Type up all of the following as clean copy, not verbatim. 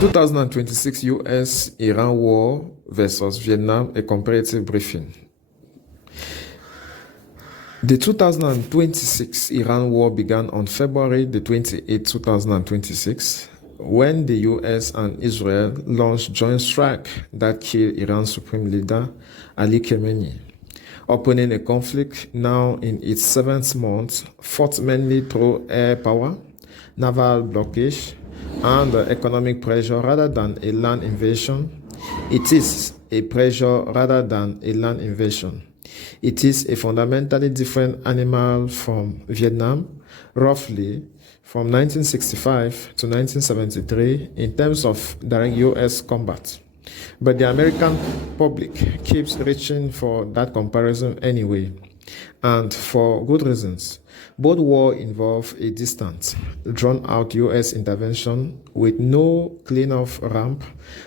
2026 US-Iran War versus Vietnam, a comparative briefing. The 2026 Iran War began on February the 28th, 2026, when the US and Israel launched joint strike that killed Iran's supreme leader, Ali Khamenei, opening a conflict now in its seventh month, fought mainly through air power, naval blockade, and economic pressure rather than a land invasion. It is a pressure rather than a land invasion. It is a fundamentally different animal from Vietnam, roughly from 1965 to 1973 in terms of direct US combat. But the American public keeps reaching for that comparison anyway, and for good reasons. Both wars involve a distant, drawn-out US intervention with no clean-off ramp.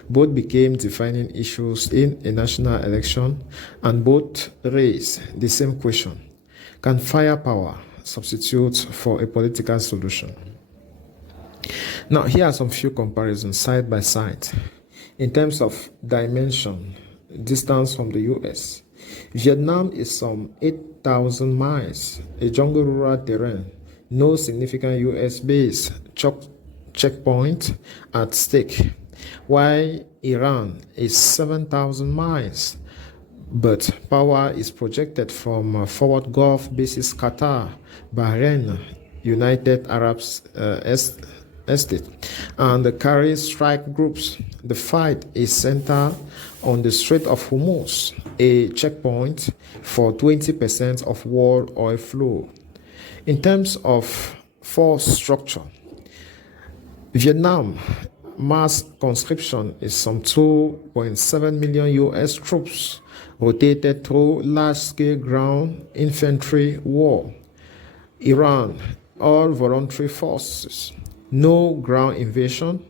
Both became defining issues in a national election, and both raise the same question: can firepower substitute for a political solution? Now, here are some few comparisons side by side. In terms of dimension, distance from the US, Vietnam is some 8,000 miles, a jungle rural terrain, no significant US base checkpoint at stake, while Iran is 7,000 miles, but power is projected from forward Gulf bases Qatar, Bahrain, United Arab Estate, and carries strike groups. The fight is centered on the Strait of Hormuz, a checkpoint for 20% of world oil flow. In terms of force structure, Vietnam mass conscription is some 2.7 million US troops rotated through large-scale ground infantry war. Iran, all voluntary forces, no ground invasion,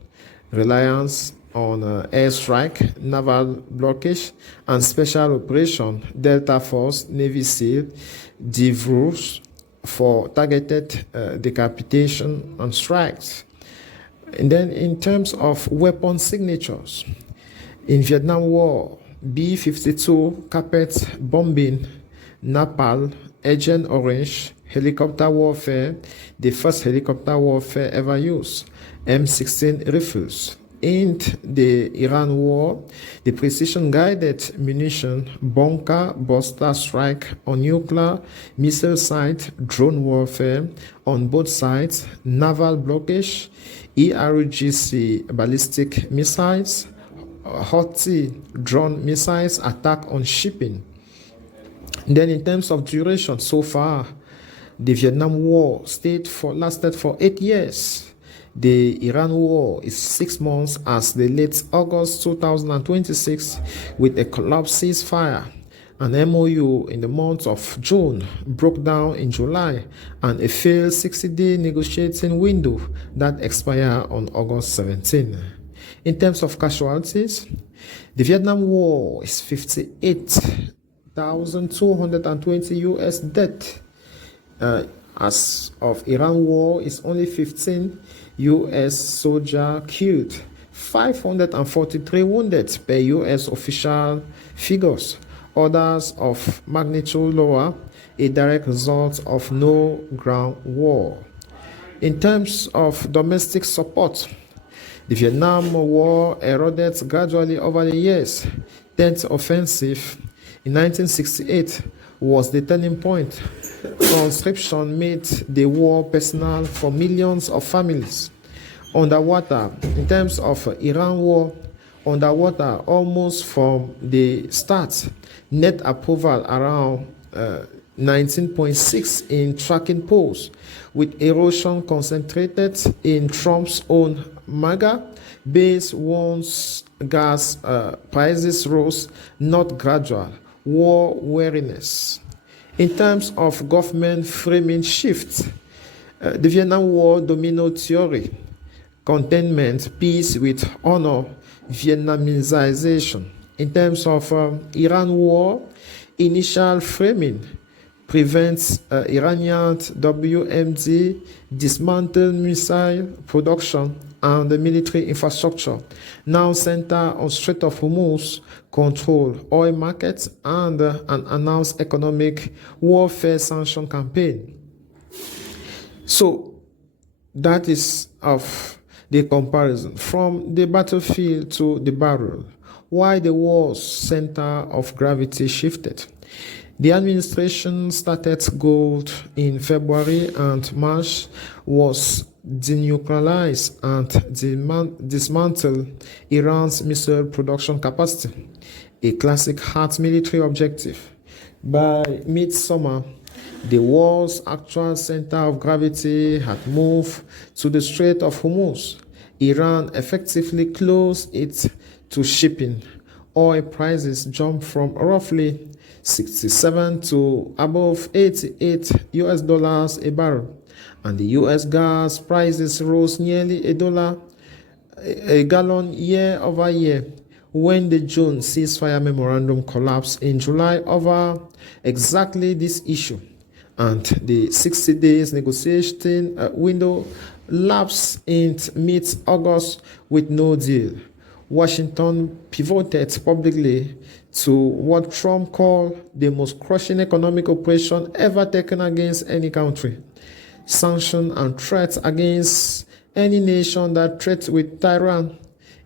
reliance on airstrike, naval blockage, and special operation, Delta Force, Navy SEAL, DIVRUS for targeted decapitation and strikes. And then in terms of weapon signatures, in Vietnam War, B-52 carpet bombing, napalm, Agent Orange, helicopter warfare, the first helicopter warfare ever used, M16 rifles. In the Iran war, the precision-guided munition, bunker buster strike on nuclear missile site, drone warfare on both sides, naval blockage, ERGC ballistic missiles, Houthi drone missiles, attack on shipping. Then in terms of duration, so far, the Vietnam War lasted for 8 years. The Iran War is 6 months as the late August 2026 with a collapsed ceasefire. An MOU in the month of June broke down in July, and a failed 60-day negotiating window that expired on August 17. In terms of casualties, the Vietnam War is 58,220 US deaths. As of Iran War, is only 15 US soldiers killed, 543 wounded per US official figures. Others of magnitude lower, a direct result of no ground war. In terms of domestic support, the Vietnam War eroded gradually over the years. 10th offensive in 1968 was the turning point. Conscription made the war personal for millions of families. Underwater, in terms of Iran war, underwater almost from the start, net approval around 19.6 in tracking polls, with erosion concentrated in Trump's own MAGA base once gas prices rose, not gradual. War weariness. In terms of government framing shift, the Vietnam War domino theory, containment, peace with honor, Vietnamization. In terms of Iran War, initial framing prevents Iranian WMD, dismantle missile production, and the military infrastructure, now center on Strait of Hormuz, control oil markets, and an announced economic warfare sanction campaign. So that is of the comparison from the battlefield to the barrel, why the war's center of gravity shifted. The administration started gold in February, and March was denuclearize and dismantle Iran's missile production capacity, a classic hard military objective. By midsummer, the war's actual center of gravity had moved to the Strait of Hormuz. Iran effectively closed it to shipping. Oil prices jumped from roughly 67 to above 88 US dollars a barrel, and the US gas prices rose nearly $1 a gallon year over year when the June ceasefire memorandum collapsed in July over exactly this issue, and the 60 days negotiating window lapsed in mid-August with no deal. Washington pivoted publicly to what Trump called the most crushing economic operation ever taken against any country. Sanctions and threats against any nation that threats with Tehran.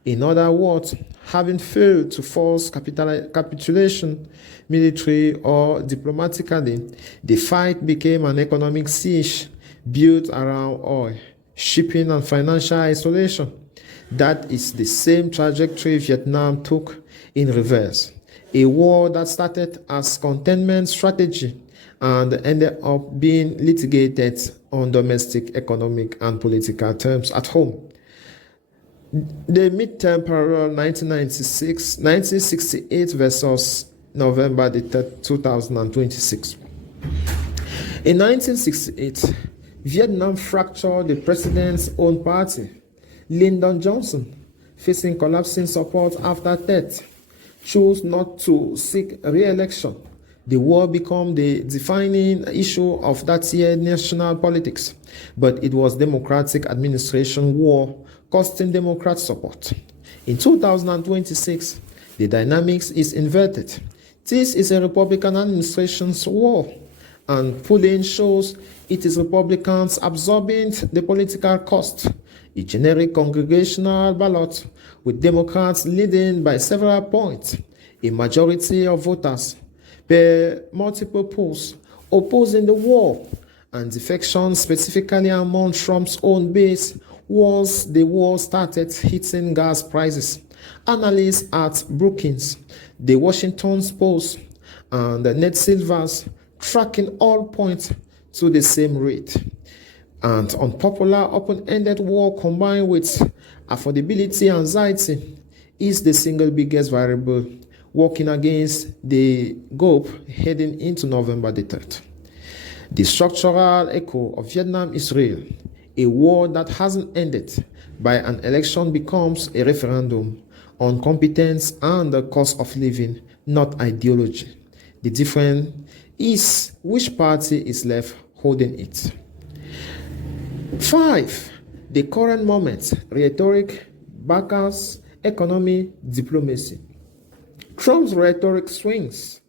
In other words, having failed to force capitulation, military or diplomatically, the fight became an economic siege built around oil, shipping, and financial isolation. That is the same trajectory Vietnam took in reverse. A war that started as containment strategy and ended up being litigated on domestic, economic, and political terms at home. The midterm parallel 1968 versus November the 3rd, 2026. In 1968, Vietnam fractured the president's own party. Lyndon Johnson, facing collapsing support after death, chose not to seek re-election. The war became the defining issue of that year's national politics, but it was Democratic administration war costing Democrat support. In 2026, the dynamics is inverted. This is a Republican administration's war, and polling shows it is Republicans absorbing the political cost. A generic congregational ballot with Democrats leading by several points. A majority of voters per multiple polls opposing the war, and defection specifically among Trump's own base once the war started hitting gas prices. Analysts at Brookings, the Washington Post, and Ned Silver's tracking all points to the same rate. And unpopular open-ended war combined with affordability anxiety is the single biggest variable working against the GOP heading into November the 3rd. The structural echo of Vietnam is real. A war that hasn't ended by an election becomes a referendum on competence and the cost of living, not ideology. The difference is which party is left holding it. 5. The current moment, rhetoric, backers, economy, diplomacy. Trump's rhetoric swings.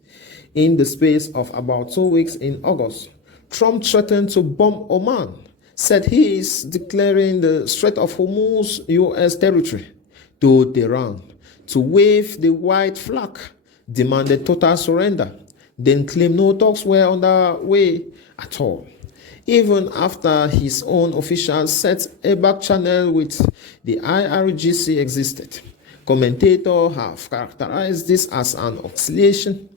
In the space of about 2 weeks in August, Trump threatened to bomb Oman, said he is declaring the Strait of Hormuz U.S. territory, to Tehran to wave the white flag, demanded total surrender, then claimed no talks were underway at all. Even after his own officials said a back channel with the IRGC existed. Commentators have characterized this as an oscillation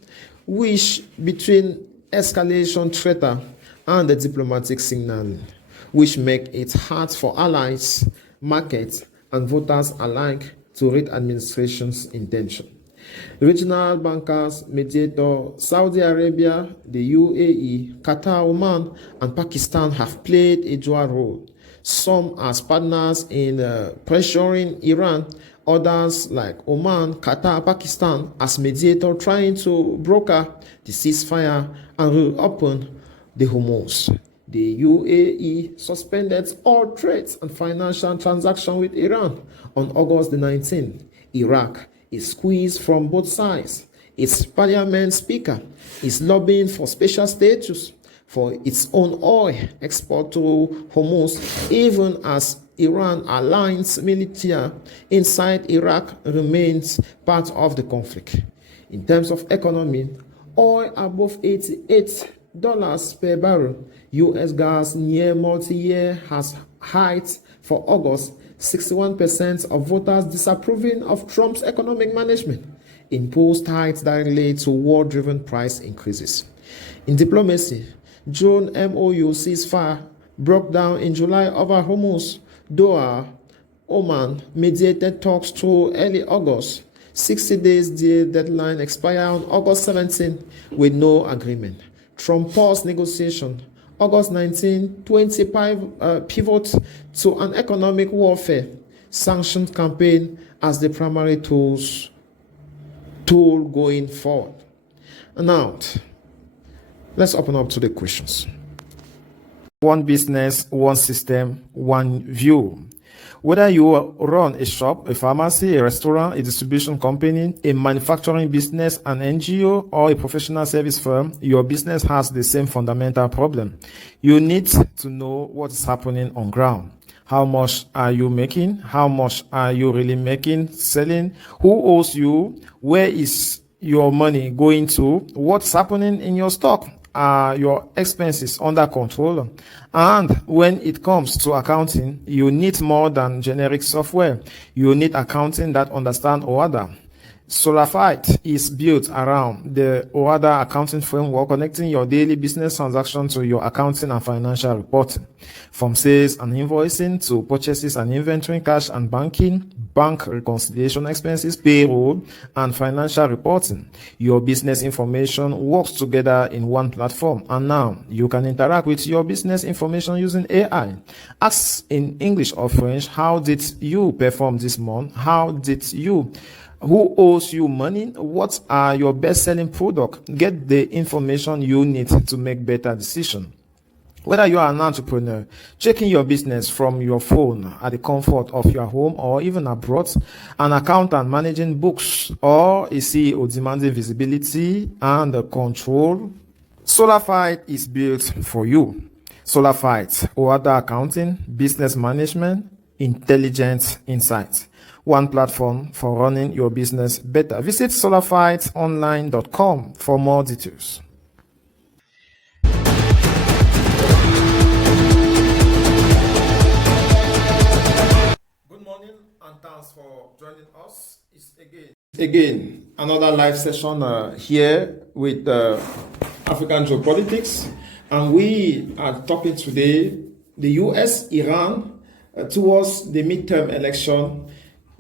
which between escalation threat and the diplomatic signaling, which make it hard for allies, markets, and voters alike to read administration's intention. Regional bankers, mediator, Saudi Arabia, the UAE, Qatar, Oman, and Pakistan have played a dual role. Some as partners in pressuring Iran, others like Oman, Qatar, Pakistan as mediator trying to broker the ceasefire and reopen the Hormuz. The UAE suspended all trades and financial transactions with Iran on August the 19th. Iraq is squeezed from both sides. Its parliament speaker is lobbying for special status for its own oil export to Hormuz, even as Iran aligns military inside Iraq remains part of the conflict. In terms of economy, oil above $88 per barrel, US gas near multi-year has heights for August, 61% of voters disapproving of Trump's economic management, imposed tariffs that relate to war-driven price increases. In diplomacy, June MOU ceasefire broke down in July over Hormuz. Doha, Oman mediated talks through early August. 60 days deadline expired on August 17 with no agreement. Trump paused negotiation. August 19, 25 pivot to an economic warfare sanctions campaign as the primary tool going forward. And now, let's open up to the questions. One business, one system, one view. Whether you run a shop, a pharmacy, a restaurant, a distribution company, a manufacturing business, an NGO, or a professional service firm, your business has the same fundamental problem. You need to know what is happening on ground. How much are you making? How much are you really making, selling? Who owes you? Where is your money going to? What's happening in your stock? Are your expenses under control? And when it comes to accounting, you need more than generic software. You need accounting that understands OADA. Solafite is built around the OADA accounting framework, connecting your daily business transactions to your accounting and financial reporting. From sales and invoicing to purchases and inventory, cash and banking, bank reconciliation expenses, payroll, and financial reporting. Your business information works together in one platform, and now you can interact with your business information using AI. Ask in English or French, how did you perform this month? Who owes you money? What are your best-selling products? Get the information you need to make better decisions. Whether you are an entrepreneur, checking your business from your phone at the comfort of your home or even abroad, an accountant managing books, or a CEO demanding visibility and control, Solafite is built for you. Solafite, OADA accounting, business management, intelligent insights. One platform for running your business better. Visit solafiteonline.com for more details. Good morning and thanks for joining us. It's again another live session here with African Geopolitics, and we are talking today the US, Iran towards the midterm election.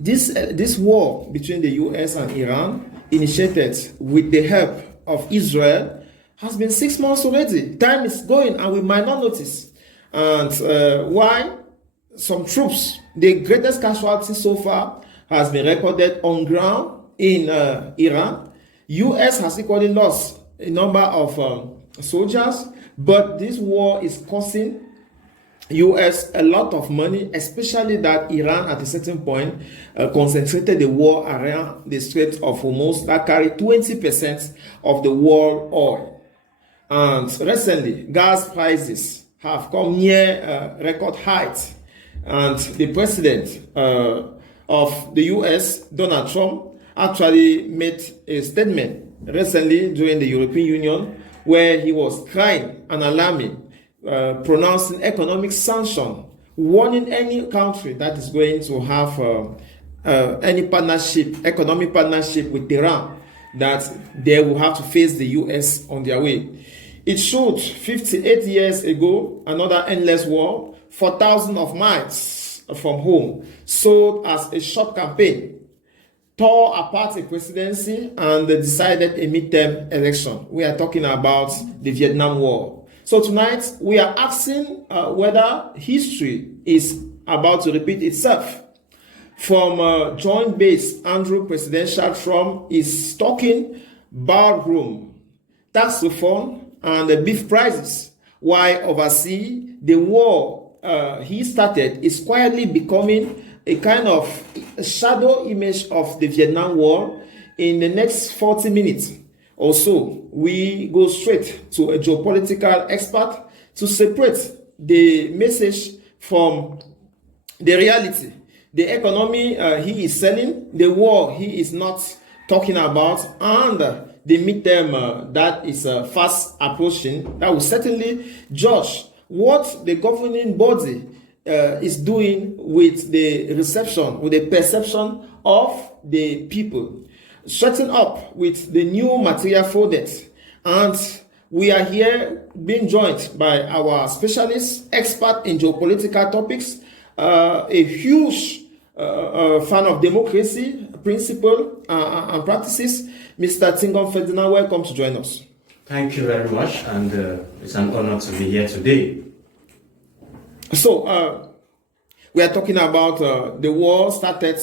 This war between the US and Iran, initiated with the help of Israel, has been 6 months already. Time is going and we might not notice. And why? Some troops, the greatest casualty so far has been recorded on ground in Iran. US has equally lost a number of soldiers, but this war is costing US a lot of money, especially that Iran at a certain point concentrated the war around the Strait of Hormuz that carried 20% of the world oil. And recently, gas prices have come near record heights. And the president of the US, Donald Trump, actually made a statement recently during the European Union where he was crying and alarming, pronouncing economic sanction, warning any country that is going to have any economic partnership with Iran, that they will have to face the US on their way. It showed 58 years ago, another endless war, 4,000 of miles from home, sold as a short campaign, tore apart a presidency and decided a midterm election. We are talking about the Vietnam War. So tonight, we are asking whether history is about to repeat itself. From Joint Base, Andrew Presidential Trump is talking ballroom, tax reform, and beef prices. while overseas, the war he started is quietly becoming a kind of shadow image of the Vietnam War. In the next 40 minutes or so, we go straight to a geopolitical expert to separate the message from the reality. The economy he is selling, the war he is not talking about, and the midterm that is fast approaching, that will certainly judge what the governing body is doing with the reception, with the perception of the people. Starting up with the new material folded, and we are here being joined by our specialist, expert in geopolitical topics, a huge fan of democracy, principle, and practices, Mr. Tingom Ferdinand. Welcome to join us. Thank you very much, and it's an honor to be here today. So, we are talking about the war started,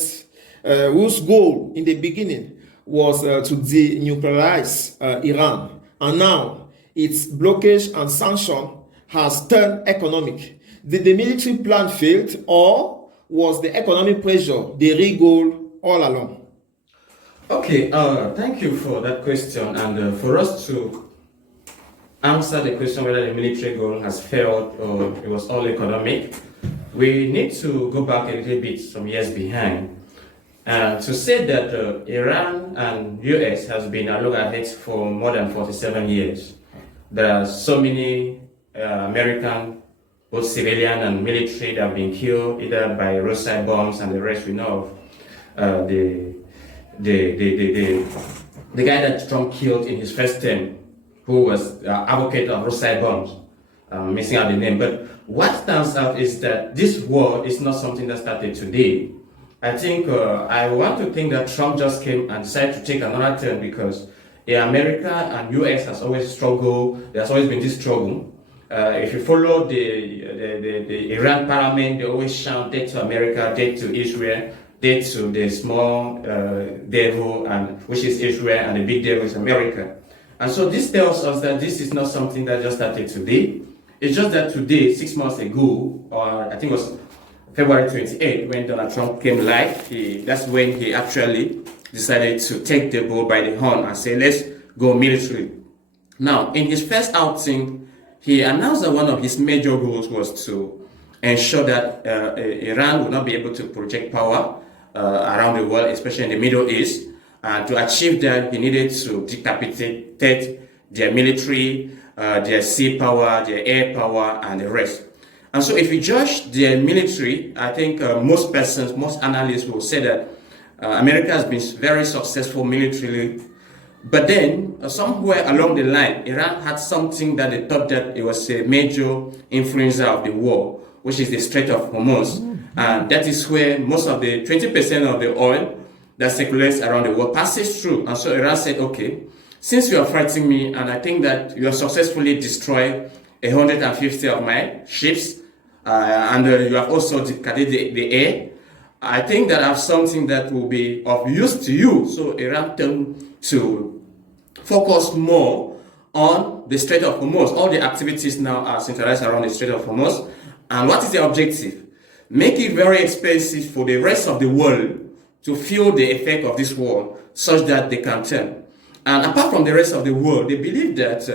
whose goal in the beginning was to denuclearize Iran, and now its blockage and sanction has turned economic. Did the military plan fail, or was the economic pressure the real goal all along? Okay, thank you for that question, and for us to answer the question whether the military goal has failed or it was all economic, we need to go back a little bit some years behind. To say that Iran and US has been at loggerheads for more than 47 years. There are so many American, both civilian and military, that have been killed either by roadside bombs, and the rest we know of. The guy that Trump killed in his first term, who was advocate of roadside bombs, missing out the name. But what stands out is that this war is not something that started today. I think I want to think that Trump just came and decided to take another turn because America and US has always struggled. There's always been this struggle. If you follow the Iran parliament, they always shout death to America, death to Israel, death to the small devil, and which is Israel, and the big devil is America. And so this tells us that this is not something that just started today. It's just that today, 6 months ago, or I think it was February 28, when Donald Trump came live, that's when he actually decided to take the bull by the horn and say, let's go military. Now, in his first outing, he announced that one of his major goals was to ensure that Iran would not be able to project power around the world, especially in the Middle East. And to achieve that, he needed to decapitate their military, their sea power, their air power, and the rest. And so if you judge their military, I think most persons, most analysts will say that America has been very successful militarily. But then, somewhere along the line, Iran had something that they thought that it was a major influencer of the war, which is the Strait of Hormuz. And that is where most of the 20% of the oil that circulates around the world passes through. And so Iran said, okay, since you are fighting me, and I think that you have successfully destroyed 150 of my ships, and you have also discarded the air, I think that I have something that will be of use to you. So Iran turned to focus more on the Strait of Hormuz. All the activities now are centralized around the Strait of Hormuz. And what is the objective? Make it very expensive for the rest of the world to feel the effect of this war, such that they can turn. And apart from the rest of the world, they believe that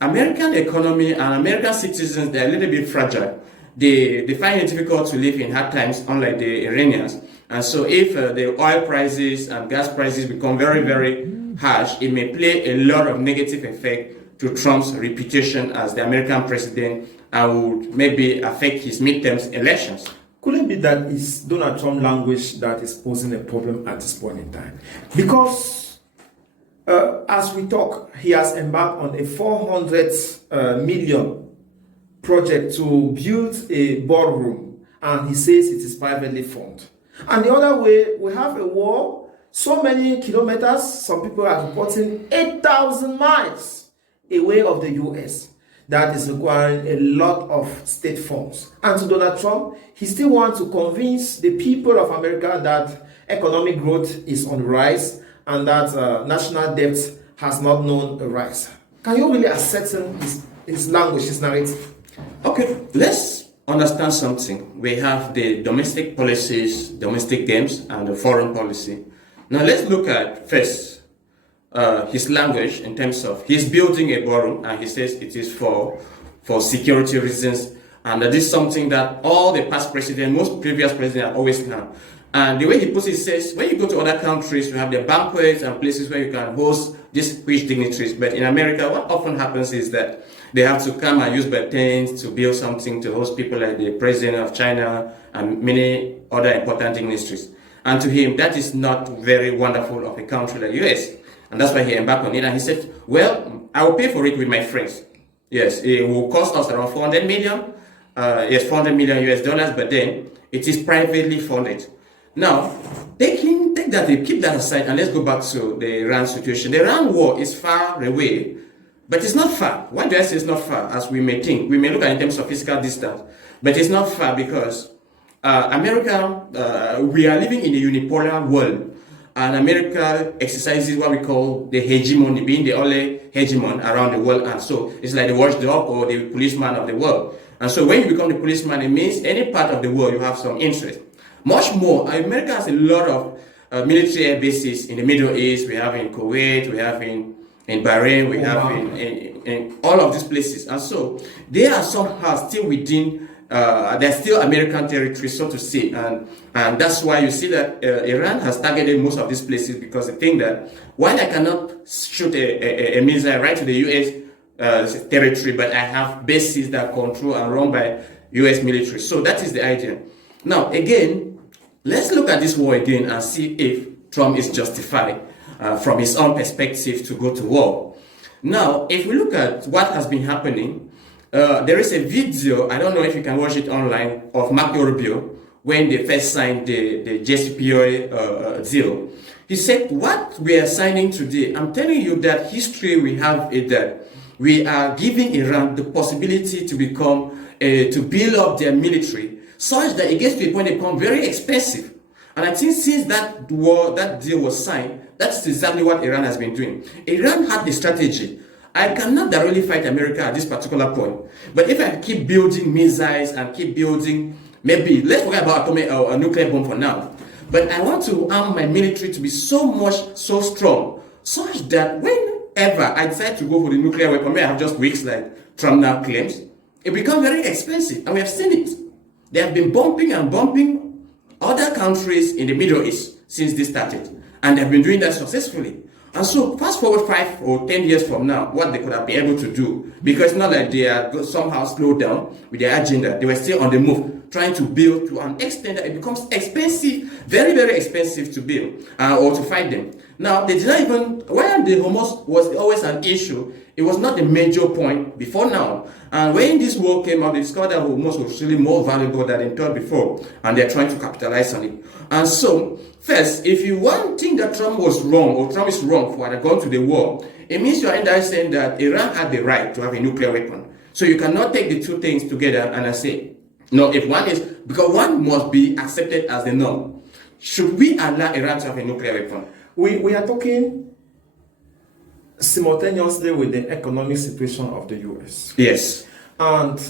American economy and American citizens, they're a little bit fragile. They find it difficult to live in hard times, unlike the Iranians. And so if the oil prices and gas prices become very, very harsh, it may play a lot of negative effect to Trump's reputation as the American president and would maybe affect his midterm elections. Could it be that it's Donald Trump language that is posing a problem at this point in time? Because as we talk, he has embarked on a 400 million project to build a ballroom, and he says it is privately funded. And the other way, we have a war, so many kilometers, some people are reporting 8,000 miles away of the US. That is requiring a lot of state funds. And to Donald Trump, he still wants to convince the people of America that economic growth is on the rise and that national debt has not known a rise. Can you really ascertain his his language, his narrative. Okay, let's understand something. We have the domestic policies, domestic games, and the foreign policy. Now let's look at first his language in terms of he's building a ballroom, and he says it is for security reasons, and that is something that all the past presidents, most previous presidents have always done. And the way he puts it, says when you go to other countries, you have the banquets and places where you can host these rich dignitaries. But in America, what often happens is that they have to come and use tents to build something to host people like the president of China and many other important dignitaries. And to him, that is not very wonderful of a country like US. And that's why he embarked on it. And he said, well, I will pay for it with my friends. Yes, it will cost us around 400 million. Yes, 400 million US dollars, but then it is privately funded. Now, take that, keep that aside, and let's go back to the Iran situation. The Iran war is far away, but it's not far. Why do I say it's not far? As we may think, we may look at it in terms of physical distance, but it's not far because America, we are living in a unipolar world, and America exercises what we call the hegemony, being the only hegemon around the world, and so it's like the watchdog or the policeman of the world. And so when you become the policeman, it means any part of the world you have some interest. Much more, America has a lot of military air bases in the Middle East. We have in Kuwait, we have in Bahrain, we have in all of these places. And so they are somehow still within, they're still American territory, so to say. And that's why you see that Iran has targeted most of these places, because they think that while I cannot shoot a missile right to the US territory, but I have bases that are controlled and run by US military. So that is the idea. Now, again, let's look at this war again and see if Trump is justified from his own perspective to go to war. Now, if we look at what has been happening, there is a video, I don't know if you can watch it online, of Marco Rubio when they first signed the JCPOA deal. He said, what we are signing today, I'm telling you that history we have is that we are giving Iran the possibility to become, to build up their military, such that it gets to a point they become very expensive. And I think since that deal was signed, that's exactly what Iran has been doing. Iran had the strategy. I cannot directly fight America at this particular point. But if I keep building missiles and keep building, maybe, let's forget about atomic or a nuclear bomb for now. But I want to arm my military to be so strong, such that whenever I decide to go for the nuclear weapon, I have just weeks like Trump now claims, it becomes very expensive. And we have seen it. They have been bumping and bumping other countries in the Middle East since this started. And they've been doing that successfully. And so fast forward 5 or 10 years from now, what they could have been able to do, because it's not like they are somehow slowed down with their agenda. They were still on the move, trying to build to an extent that it becomes expensive, very, very expensive to build or to fight them. Now, they did not even, when the Hormuz was always an issue, it was not the major point before now. And when this war came out, they discovered that Hormuz was really more valuable than they thought before, and they're trying to capitalize on it. And so, first, if you want to think that Trump was wrong, or Trump is wrong for going to the war, it means you are indirectly saying that Iran had the right to have a nuclear weapon. So you cannot take the two things together and I say, no, if one is, because one must be accepted as the norm. Should we allow Iran to have a nuclear weapon? We are talking simultaneously with the economic situation of the US. Yes. And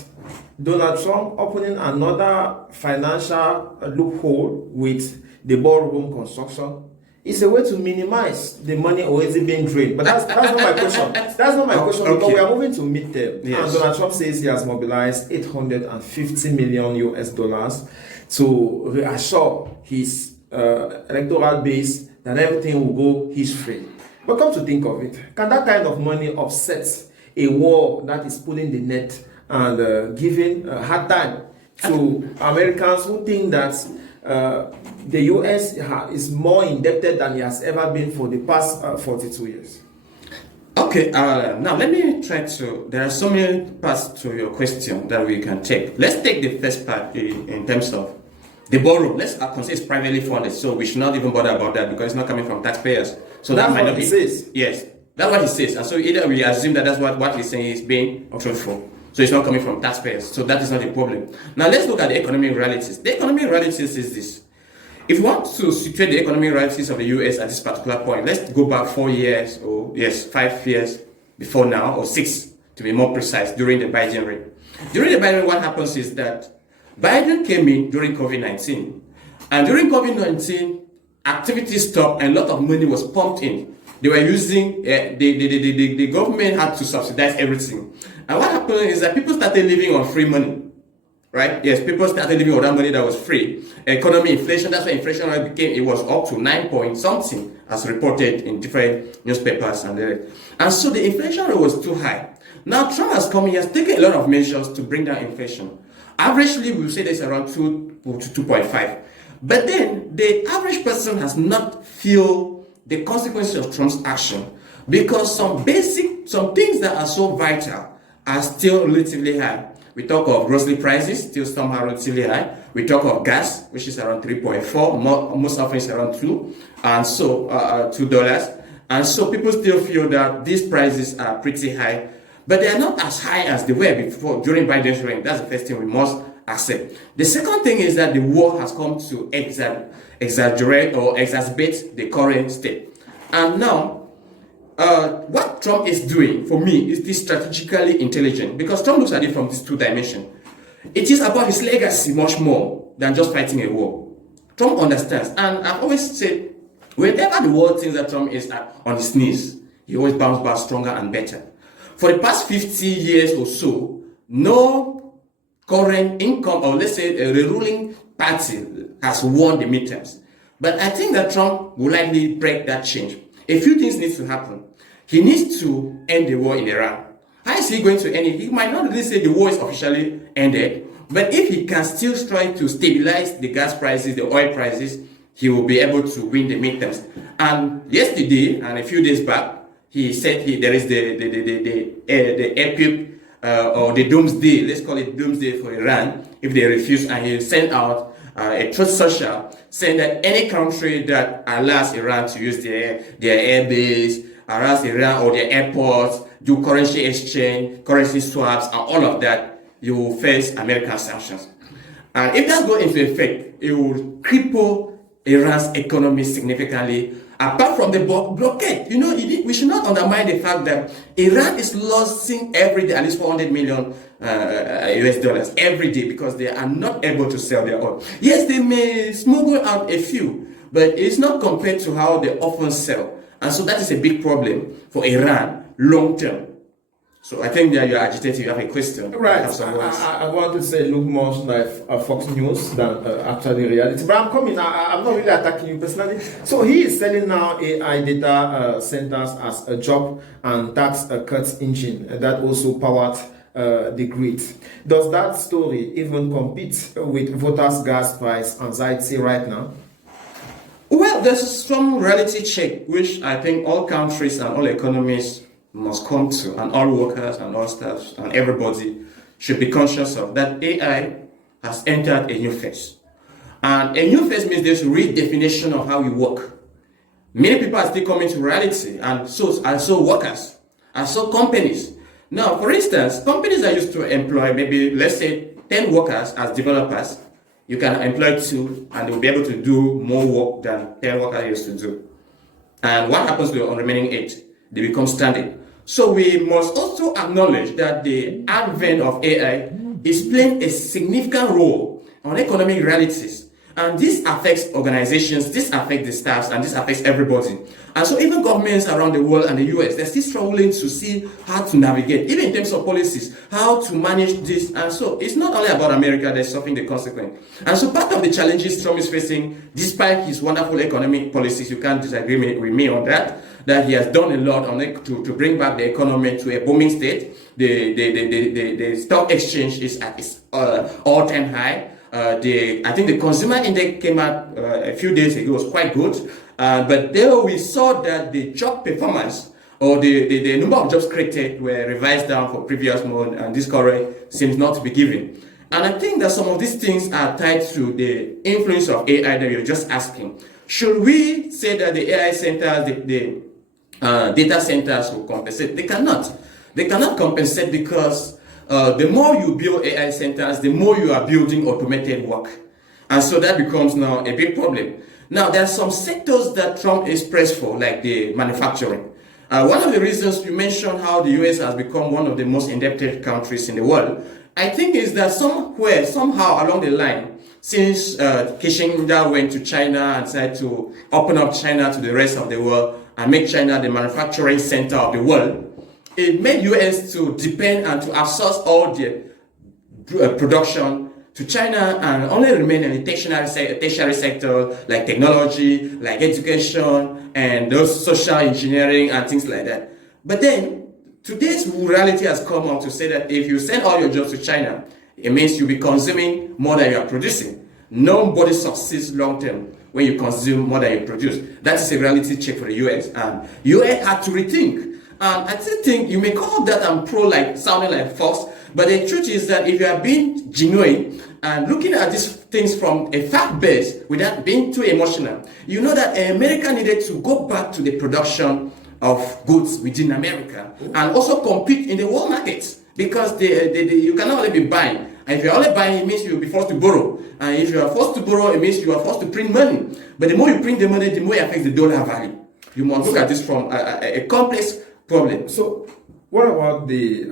Donald Trump opening another financial loophole with the ballroom construction is a way to minimize the money already being drained. But that's not my question. That's not my question, because we are moving to midterm. Yes. And Donald Trump says he has mobilized $850 million US dollars to reassure his electoral base that everything will go his free. But come to think of it, can that kind of money offset a war that is pulling the net and giving a hard time to Americans who think that the US is more indebted than it has ever been for the past 42 years? Okay, now let me try to, there are so many parts to your question that we can take. Let's take the first part in terms of the ballroom. Let's consider it's privately funded, so we should not even bother about that because it's not coming from taxpayers. So that's that might what not he be. Says. Yes, that's what he says. And so either we assume that that's what he's saying is being truthful. So it's not coming from taxpayers. So that is not a problem. Now let's look at the economic realities. The economic realities is this. If you want to situate the economic realities of the US at this particular point, let's go back 4 years or 5 years before now, or 6 to be more precise, during the Biden reign. During the Biden reign, what happens is that Biden came in during COVID-19. And during COVID-19, activity stopped and a lot of money was pumped in. They were using, the government had to subsidize everything. And what happened is that people started living on free money. Right? Yes, people started living on that money that was free. Economy, inflation, that's why inflation became, it was up to 9 point something, as reported in different newspapers and so the inflation rate was too high. Now Trump has come in, he has taken a lot of measures to bring down inflation. Averagely, we will say there's around 2 to 2.5. But then the average person has not feel the consequences of Trump's action, because some things that are so vital are still relatively high. We talk of grocery prices, still somehow relatively high. We talk of gas, which is around 3.4, most often it's around 2, and so $2. And so people still feel that these prices are pretty high, but they are not as high as they were before during Biden's reign. That's the first thing we must accept. The second thing is that the war has come to exaggerate or exacerbate the current state. And now, what Trump is doing, for me, is strategically intelligent, because Trump looks at it from these two dimensions. It is about his legacy much more than just fighting a war. Trump understands, and I've always said, whenever the world thinks that Trump is on his knees, he always bounces back stronger and better. For the past 50 years or so, no current income, or let's say the ruling party, has won the midterms. But I think that Trump will likely break that change. A few things need to happen. He needs to end the war in Iran. How is he going to end it? He might not really say the war is officially ended, but if he can still try to stabilize the gas prices, the oil prices, he will be able to win the midterms. And yesterday, and a few days back, he said there is the epic or the doomsday, let's call it doomsday for Iran, if they refuse, and he sent out a truth social saying that any country that allows Iran to use their air base, allows Iran or their airports, do currency exchange, currency swaps, and all of that, you will face American sanctions. And if that goes into effect, it will cripple Iran's economy significantly. Apart from the blockade, we should not undermine the fact that Iran is losing every day at least 400 million US dollars every day, because they are not able to sell their oil. Yes, they may smuggle out a few, but it's not compared to how they often sell. And so that is a big problem for Iran long term. So I think that you're agitated, you have a question. Right. I want to say look more like Fox News than actually reality. But I'm coming. I'm not really attacking you personally. So he is selling now AI data centers as a job and tax cuts engine that also powered the grid. Does that story even compete with voters' gas price anxiety right now? Well, there's some reality check, which I think all countries and all economies must come to, and all workers and all staff and everybody should be conscious of, that AI has entered a new phase. And a new phase means there's redefinition of how we work. Many people are still coming to reality, and so workers, and so companies. Now, for instance, companies that used to employ maybe, let's say, 10 workers as developers, you can employ 2, and they'll be able to do more work than 10 workers used to do. And what happens to the remaining 8? They become stranded. So we must also acknowledge that the advent of AI is playing a significant role on economic realities. And this affects organizations, this affects the staffs, and this affects everybody. And so even governments around the world and the US, they're still struggling to see how to navigate, even in terms of policies, how to manage this. And so it's not only about America that's suffering the consequence. And so part of the challenges Trump is facing, despite his wonderful economic policies, you can't disagree with me on that he has done a lot on it to bring back the economy to a booming state. The stock exchange is at its all-time high. I think the consumer index came out a few days ago, was quite good. But there we saw that the job performance, or the number of jobs created, were revised down for previous month, and this current seems not to be given. And I think that some of these things are tied to the influence of AI that you're just asking. Should we say that the AI centers, the data centers will compensate? They cannot. They cannot compensate, because the more you build AI centers, the more you are building automated work. And so that becomes now a big problem. Now, there are some sectors that Trump is pressed for, like the manufacturing. One of the reasons you mentioned how the US has become one of the most indebted countries in the world, I think is that somewhere, somehow along the line, since Kissinger went to China and decided to open up China to the rest of the world and make China the manufacturing center of the world, it made US to depend and to outsource all the production to China and only remain in the tertiary sector like technology, like education, and those social engineering and things like that. But then today's reality has come out to say that if you send all your jobs to China, it means you'll be consuming more than you are producing. Nobody succeeds long term when you consume more than you produce. That is a reality check for the US, and US had to rethink. And I still think you may call that sounding like false, but the truth is that if you are being genuine and looking at these things from a fact base without being too emotional, you know that America needed to go back to the production of goods within America and also compete in the world markets, because you cannot only be buying. And if you're only buying, it means you'll be forced to borrow. And if you are forced to borrow, it means you are forced to print money. But the more you print the money, the more it affects the dollar value. You must look at this from a complex problem. So, what about the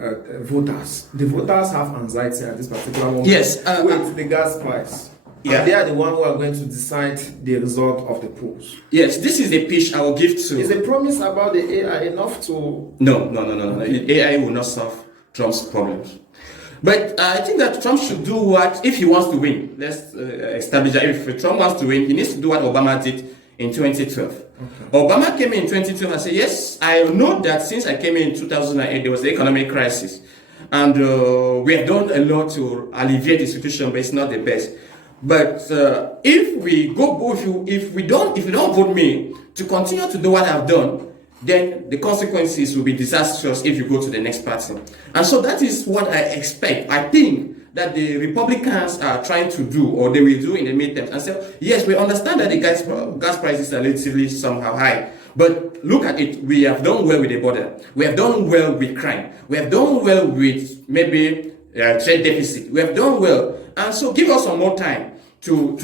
voters? The voters have anxiety at this particular moment. Yes. With the gas price. Yeah. And they are the one who are going to decide the result of the polls. Yes, this is the pitch I will give to. Is the promise about the AI enough to... No. AI will not solve Trump's problems. But I think that Trump should do what, if he wants to win, let's establish that if Trump wants to win, he needs to do what Obama did in 2012. Okay. Obama came in 2012 and said, yes, I know that since I came in 2008, there was the economic crisis. And we have done a lot to alleviate the situation, but it's not the best. But if we don't vote me to continue to do what I've done, then the consequences will be disastrous if you go to the next party. And so that is what I expect. I think that the Republicans are trying to do, or they will do in the midterms, and say, yes, we understand that the gas prices are relatively somehow high, but look at it, we have done well with the border, we have done well with crime, we have done well with maybe trade deficit, we have done well, and so give us some more time to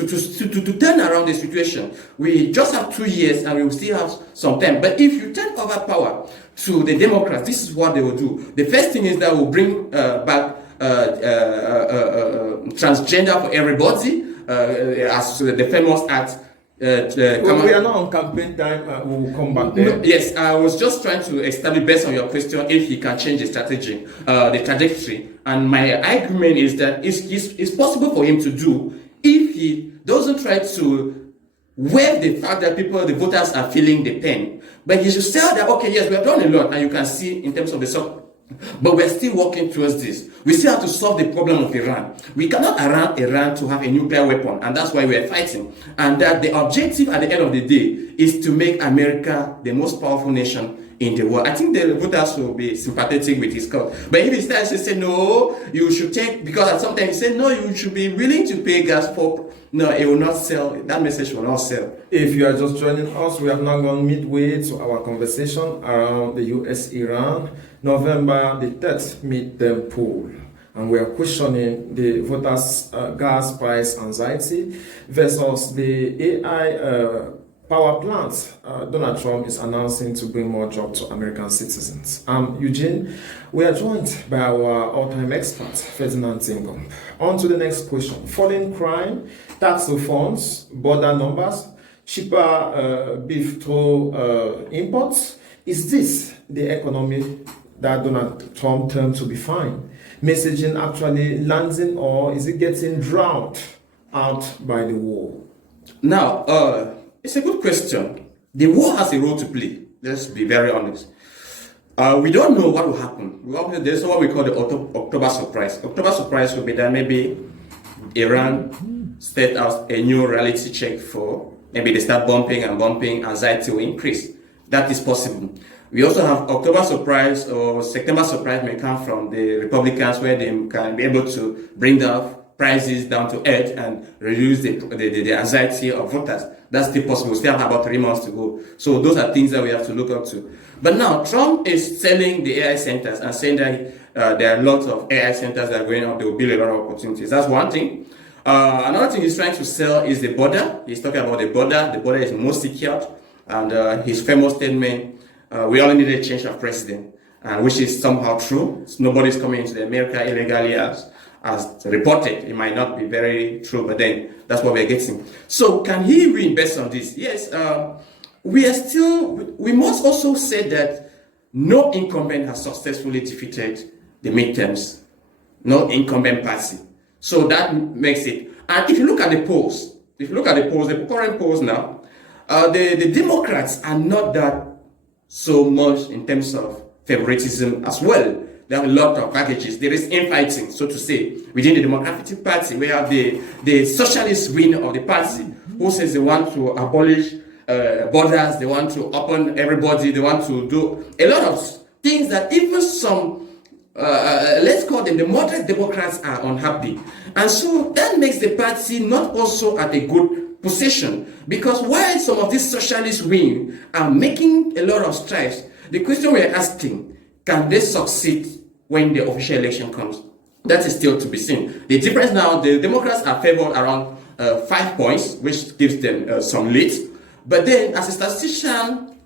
turn around the situation. We just have 2 years and we will still have some time. But if you turn over power to the Democrats, this is what they will do. The first thing is that we'll bring back transgender for everybody, as the famous act. We are not on campaign time. We will come back there. No, yes, I was just trying to establish, based on your question, if he can change the strategy, the trajectory. And my argument is that it's possible for him to do if he doesn't try to waive the fact that the voters are feeling the pain. But he should tell that, okay, yes, we have done a lot, and you can see in terms of the but we're still working towards this. We still have to solve the problem of Iran. We cannot allow Iran to have a nuclear weapon, and that's why we are fighting. And that the objective at the end of the day is to make America the most powerful nation in the world. I think the voters will be sympathetic with his cause. But if he starts to say, no, you should take, because sometimes he said, no, you should be willing to pay gas for, no, it will not sell. That message will not sell. If you are just joining us, we have now gone midway to our conversation around the US-Iran November the 3rd midterm poll. And we are questioning the voters' gas price anxiety versus the AI power plants Donald Trump is announcing to bring more jobs to American citizens. Eugene, we are joined by our all-time expert, Ferdinand Tingom. On to the next question. Falling crime, tax refunds, border numbers, cheaper beef through imports. Is this the economy that Donald Trump termed to be fine? Messaging actually landing, or is it getting drowned out by the war? Now, it's a good question. The war has a role to play. Let's be very honest. We don't know what will happen. There's what we call the October surprise. October surprise will be that maybe Iran set out a new reality check for, maybe they start bumping, anxiety will increase. That is possible. We also have October surprise, or September surprise may come from the Republicans, where they can be able to bring the prices down to earth and reduce the anxiety of voters. That's still possible. We still have about 3 months to go. So those are things that we have to look up to. But now Trump is selling the AI centers and saying that there are lots of AI centers that are going up. There will be a lot of opportunities. That's one thing. Another thing he's trying to sell is the border. He's talking about the border. The border is most secured. And his famous statement we only need a change of president, which is somehow true. Nobody's coming into America illegally as reported. It might not be very true, but then that's what we're getting. So can he win based on this? Yes, we must also say that no incumbent has successfully defeated the midterms. No incumbent party. So that makes it. And if you look at the polls, the current polls now, the Democrats are not that so much in terms of favoritism as well. There are a lot of packages. There is infighting, so to say, within the Democratic Party. We have the socialist wing of the party, who says they want to abolish borders, they want to open everybody, they want to do a lot of things that even some, let's call them the moderate Democrats, are unhappy. And so that makes the party not also at a good position, because while some of these socialist wing are making a lot of strides, the question we're asking, can they succeed when the official election comes? That is still to be seen. The difference now, the Democrats are favored around 5 points, which gives them some lead. But then, as a statistician,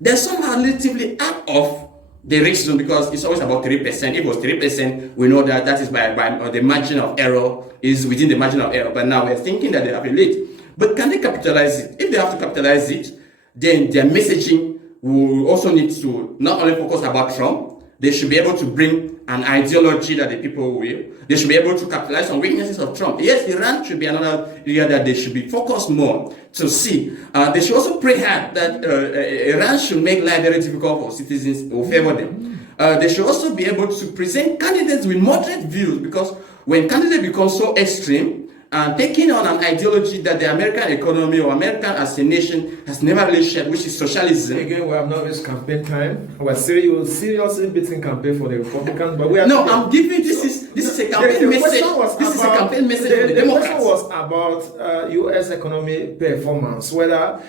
they're somehow relatively out of the risk zone, because it's always about 3%. If it was 3%, we know that that is by the margin of error is within the margin of error. But now we're thinking that they have a lead. But can they capitalize it? If they have to capitalize it, then their messaging will also need to not only focus about Trump, they should be able to bring an ideology that the people will. They should be able to capitalize on weaknesses of Trump. Yes, Iran should be another area that they should be focused more to see. They should also pray hard that Iran should make life very difficult for citizens who favor them. They should also be able to present candidates with moderate views, because when candidates become so extreme, taking on an ideology that the American economy or American as a nation has never really shared, which is socialism. Again, we have not reached campaign time. We're seriously beating campaign for the Republicans, but we are. No, I'm giving this is a campaign message. This is a campaign message for the Democrats. The question was about U.S. economic performance. Whether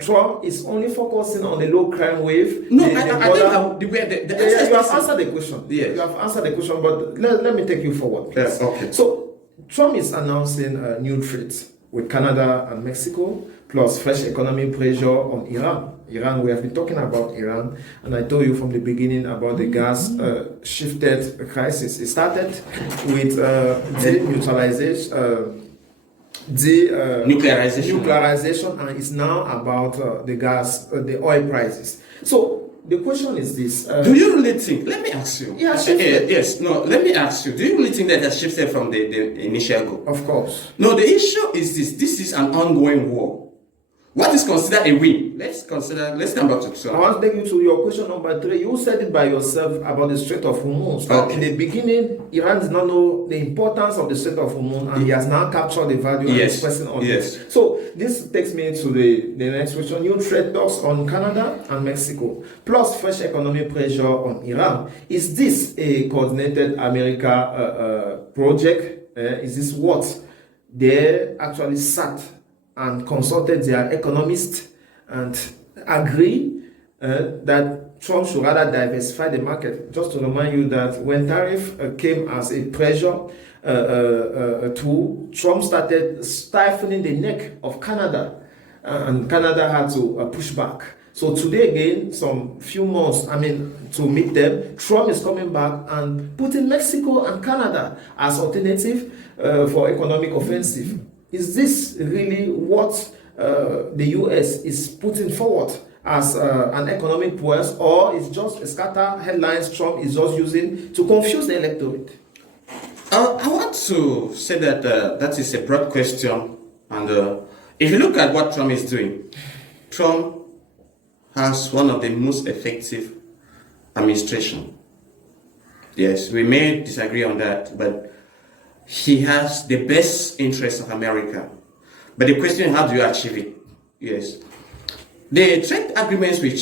Trump is only focusing on the low crime wave. No, I think the you have answered the question. Yes. You have answered the question, but let me take you forward, please. Yes, okay. So Trump is announcing new trade with Canada and Mexico, plus fresh economic pressure on Iran. We have been talking about Iran, and I told you from the beginning about the gas shifted crisis. It started with nuclearization, and it's now about the oil prices. So the question is this: do you really think? Let me ask you. Yes. No. Let me ask you. Do you really think that has shifted from the initial goal? Of course. No. The issue is this. This is an ongoing war. What is considered a win? Let's come back to Trump. I want to take you to your question number 3. You said it by yourself about the Strait of Hormuz. Okay. In the beginning, Iran did not know the importance of the Strait of Hormuz, and he has now captured the value and is pressing on it. So this takes me to the next question. New trade talks on Canada and Mexico, plus fresh economic pressure on Iran. Is this a coordinated America project? Is this what they actually sat and consulted their economists and agree that Trump should rather diversify the market? Just to remind you that when tariff came as a pressure tool, Trump started stifling the neck of Canada, and Canada had to push back. So today again, some few months, to meet them, Trump is coming back and putting Mexico and Canada as alternative for economic offensive. Is this really what the U.S. is putting forward as an economic prowess, or is just a scatter headlines Trump is just using to confuse the electorate? I want to say that that is a broad question, and if you look at what Trump is doing, Trump has one of the most effective administration. Yes, we may disagree on that, but he has the best interest of America. But the question is, how do you achieve it? Yes. The trade agreements with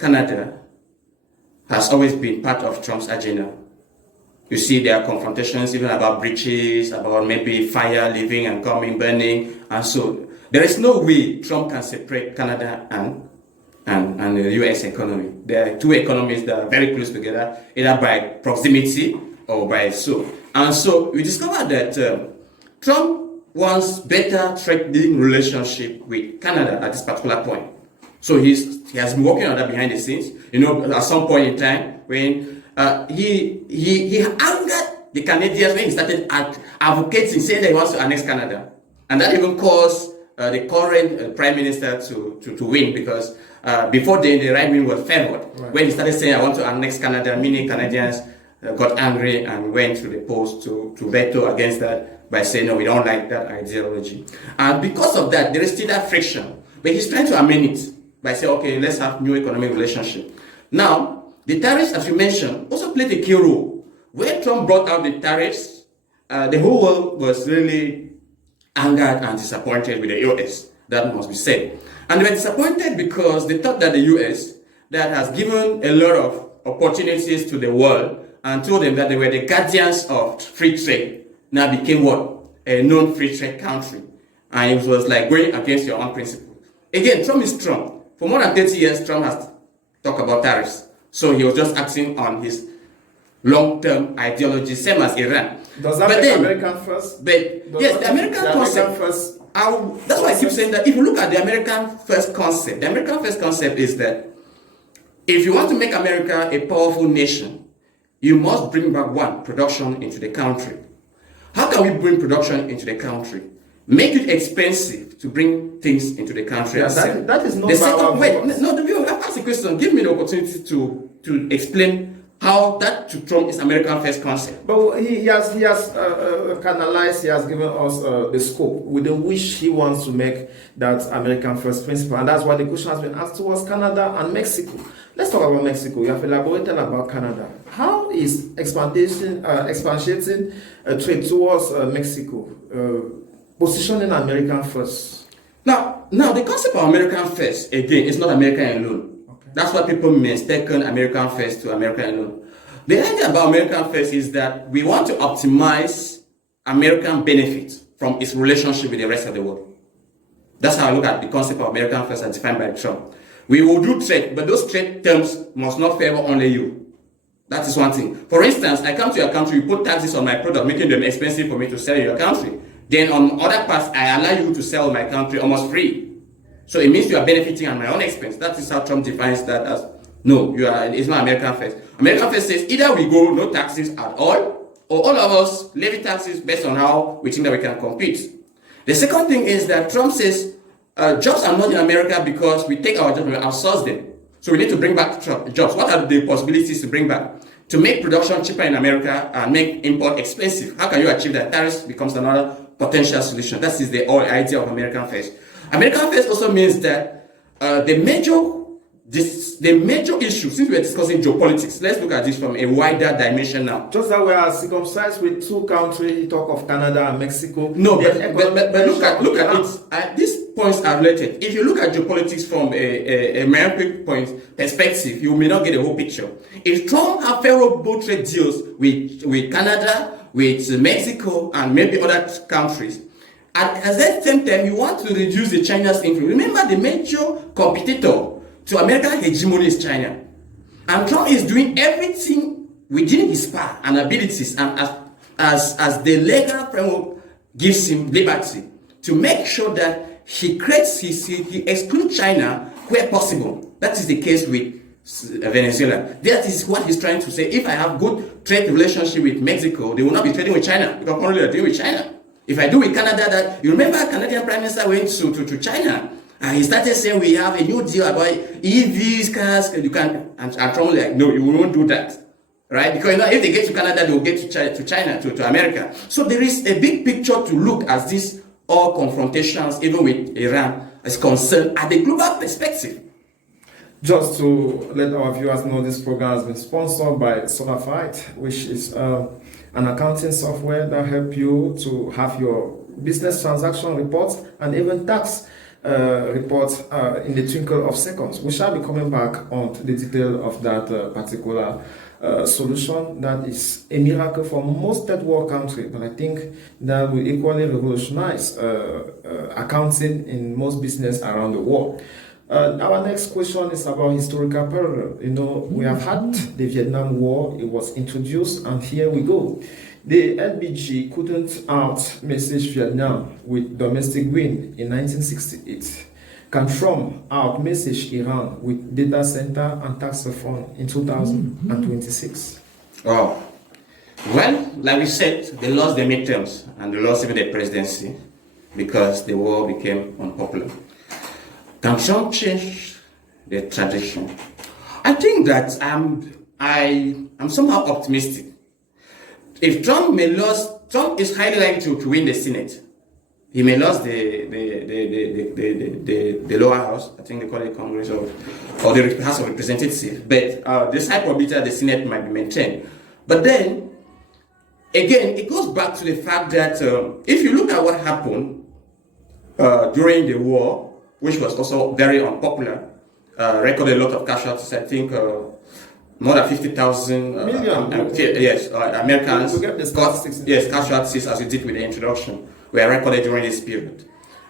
Canada has always been part of Trump's agenda. You see, there are confrontations even about breaches, about maybe fire leaving and coming, burning, and so there is no way Trump can separate Canada and the U.S. economy. There are two economies that are very close together, either by proximity or by so. And so we discovered that Trump wants better trading relationship with Canada at this particular point. So he has been working on that behind the scenes. You know, at some point in time when he angered the Canadians when he started advocating, saying that he wants to annex Canada, and that even caused the current prime minister to win, because before then the right wing was favored. Right. When he started saying I want to annex Canada, many Canadians got angry and went to the polls to veto against that by saying no, we don't like that ideology. And because of that, there is still that friction. But he's trying to amend it by saying, okay, let's have new economic relationship. Now, the tariffs, as you mentioned, also played a key role. When Trump brought out the tariffs, the whole world was really angered and disappointed with the US. That must be said. And they were disappointed because they thought that the US, that has given a lot of opportunities to the world and told them that they were the guardians of free trade, now became what? A non-free trade country. And it was like going against your own principles. Again, Trump is Trump. For more than 30 years, Trump has talked about tariffs. So he was just acting on his long-term ideology, same as Iran. Does that make American first? But yes, the American concept. That's why I keep saying that if you look at the American first concept, the American first concept is that if you want to make America a powerful nation, you must bring back one, production into the country. How can we bring production into the country? Make it expensive to bring things into the country. Yeah, that is not the second. Wait, no. Ask the question. Give me the opportunity to explain how that to Trump is American first concept. But he has canalized. He has given us the scope with which he wants to make that American first principle, and that's why the question has been asked towards Canada and Mexico. Let's talk about Mexico. You have elaborated about Canada. How is expanding trade towards Mexico positioning American first? Now, the concept of American first, again, is not American alone. Okay. That's why people mistaken American first to American alone. The idea about American first is that we want to optimize American benefits from its relationship with the rest of the world. That's how I look at the concept of American first as defined by Trump. We will do trade, but those trade terms must not favor only you. That is one thing. For instance, I come to your country, you put taxes on my product, making them expensive for me to sell in your country. Then on other parts, I allow you to sell my country almost free. So it means you are benefiting at my own expense. That is how Trump defines that as, no, it's not American first. American first says either we go no taxes at all, or all of us levy taxes based on how we think that we can compete. The second thing is that Trump says jobs are not in America because we take our jobs and we outsource them. So we need to bring back jobs. What are the possibilities to bring back? To make production cheaper in America and make import expensive. How can you achieve that? Tariffs becomes another potential solution. That is the whole idea of American first. American first also means that the major issue, since we are discussing geopolitics, let's look at this from a wider dimension now. Just that we are circumcised with two countries, you talk of Canada and Mexico. No, but look at it. These points are related. If you look at geopolitics from a myopic point perspective, you may not get a whole picture. If Trump had favorable trade deals with Canada, with Mexico, and maybe other countries, at that same time, you want to reduce the China's influence. Remember, the major competitor to American hegemony is China. And Trump is doing everything within his power and abilities, and as the legal framework gives him liberty, to make sure that he excludes China where possible. That is the case with Venezuela. That is what he's trying to say. If I have good trade relationship with Mexico, they will not be trading with China, because currently they're dealing with China. If I do with Canada, that you remember Canadian Prime Minister went to China and he started saying we have a new deal about EVs, cars, you can, and Trump was like, no, you won't do that. Right? Because if they get to Canada, they will get to China, to America. So there is a big picture to look at these all confrontations, even with Iran, is concerned at the global perspective. Just to let our viewers know, this program has been sponsored by Solarfight, which is an accounting software that helps you to have your business transaction reports and even tax reports in the twinkle of seconds. We shall be coming back on to the detail of that particular solution that is a miracle for most third world countries, but I think that will equally revolutionize accounting in most business around the world. Our next question is about historical parallel. You know, we have had the Vietnam War, it was introduced, and here we go. The LBG couldn't out-message Vietnam with domestic win in 1968. can Trump out-message Iran with data center and tax reform in 2026? Oh, well, like we said, they lost the midterms and they lost even the presidency because the war became unpopular. Can Trump change the tradition? I think that I'm somehow optimistic. If Trump Trump is highly likely to win the Senate. He may lose the lower house, I think they call it Congress or the House of Representatives, but this high probability that the Senate might be maintained. But then, again, it goes back to the fact that if you look at what happened during the war, which was also very unpopular, recorded a lot of casualties, I think more than 50,000 Americans casualties, as you did with the introduction, were recorded during this period.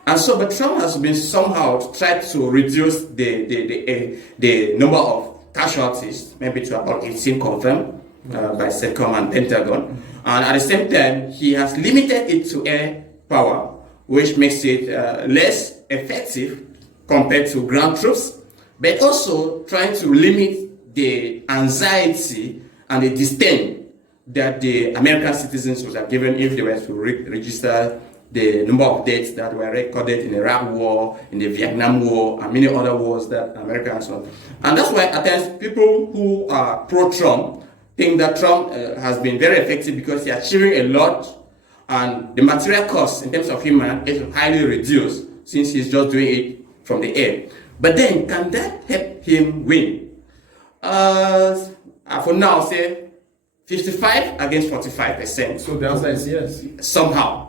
And so, but Trump has been somehow tried to reduce the number of casualties, maybe to about 18 confirmed by SECOM and Pentagon. And at the same time, he has limited it to air power, which makes it less effective compared to ground troops, but also trying to limit the anxiety and the disdain that the American citizens would have given if they were to register the number of deaths that were recorded in the Iraq War, in the Vietnam War, and many other wars that Americans won. And that's why at times people who are pro-Trump think that Trump has been very effective because he is achieving a lot, and the material cost in terms of human is highly reduced since he's just doing it from the air. But then, can that help him win? For now, say 55 against 45%. So the answer is yes. Somehow.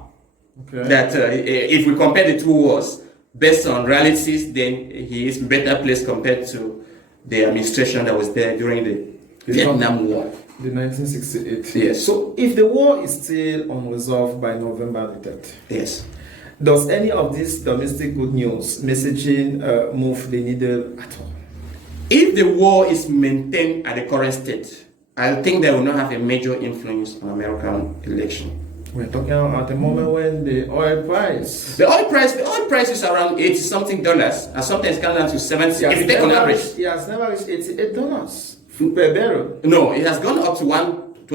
Okay. That if we compare the two wars based on realities, then he is better placed compared to the administration that was there during the Vietnam War. The 1968. Yes. So if the war is still unresolved by November the 3rd, yes. Does any of this domestic good news messaging move the needle at all? If the war is maintained at the current state, I think they will not have a major influence on American election. We're talking at the moment when the oil price is around $80-something, and sometimes comes down to 70. If you take on average, it has never reached $88 per barrel. No, it has gone up to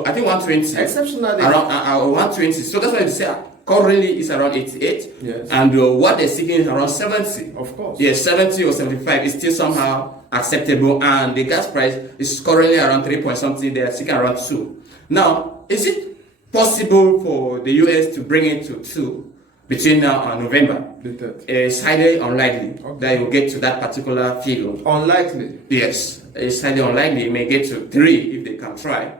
I think 120. Exceptionally, around 120. So that's why they say currently it's around 88. Yes. And what they're seeking is around 70. Of course. Yes, 70 or 75 is still somehow acceptable, and the gas price is currently around 3 point something. They are seeking around 2. Now, is it possible for the US to bring it to 2 between now and November? It's highly unlikely that it will get to that particular figure. Unlikely? Yes, it's highly unlikely. It may get to 3 if they can try.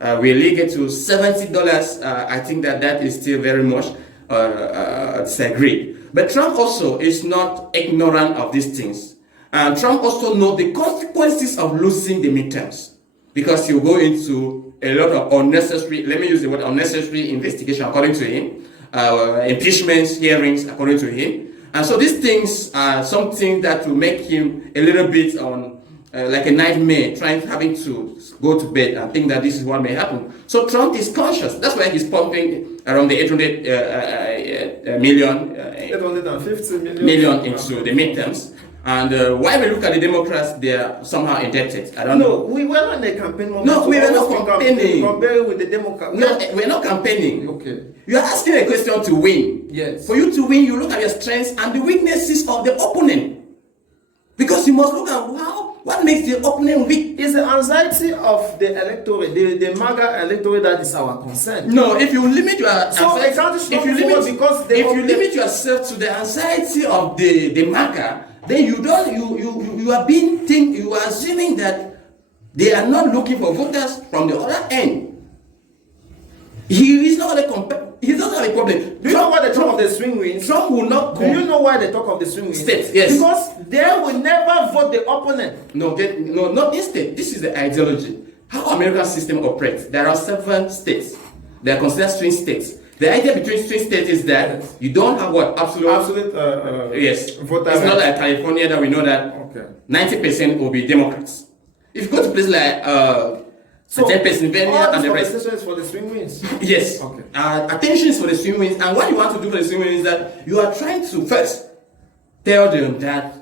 Will it get to $70? I think that is still very much disagreed. But Trump also is not ignorant of these things. And Trump also knows the consequences of losing the midterms, because he'll go into a lot of unnecessary, let me use the word unnecessary investigation according to him, impeachment hearings according to him. And so these things are something that will make him a little bit like a nightmare, having to go to bed and think that this is what may happen. So Trump is conscious. That's why he's pumping around the 850 million into the midterms. And while we look at the Democrats, they are somehow indebted. I don't know. We were not in the campaign moment. No, we were not campaigning. Comparing with the Democrats. We're not campaigning. Okay. You are asking a question to win. Yes. For you to win, you look at your strengths and the weaknesses of the opponent. Because you must look at what makes the opponent weak. It's the anxiety of the electorate, the MAGA electorate, that is our concern. No, if you limit your limit yourself to the anxiety of the MAGA, then you are assuming that they are not looking for voters from the other end. He is not he doesn't have a problem. Do you know why they talk of the swing wins? Trump will not Do you know why they talk of the swing wins? States, yes. Because they will never vote the opponent. No, not instead. This is the ideology. How American system operates. There are 7 states. They are considered swing states. The idea between swing states is that you don't have what? Absolute yes. Voter. It's not like California that we know that 90% will be Democrats. If you go to places like Pennsylvania and the rest. Is for the swing wins. Yes. Okay. Attention is for the swing wins, and what you want to do for the swing wins is that you are trying to first tell them that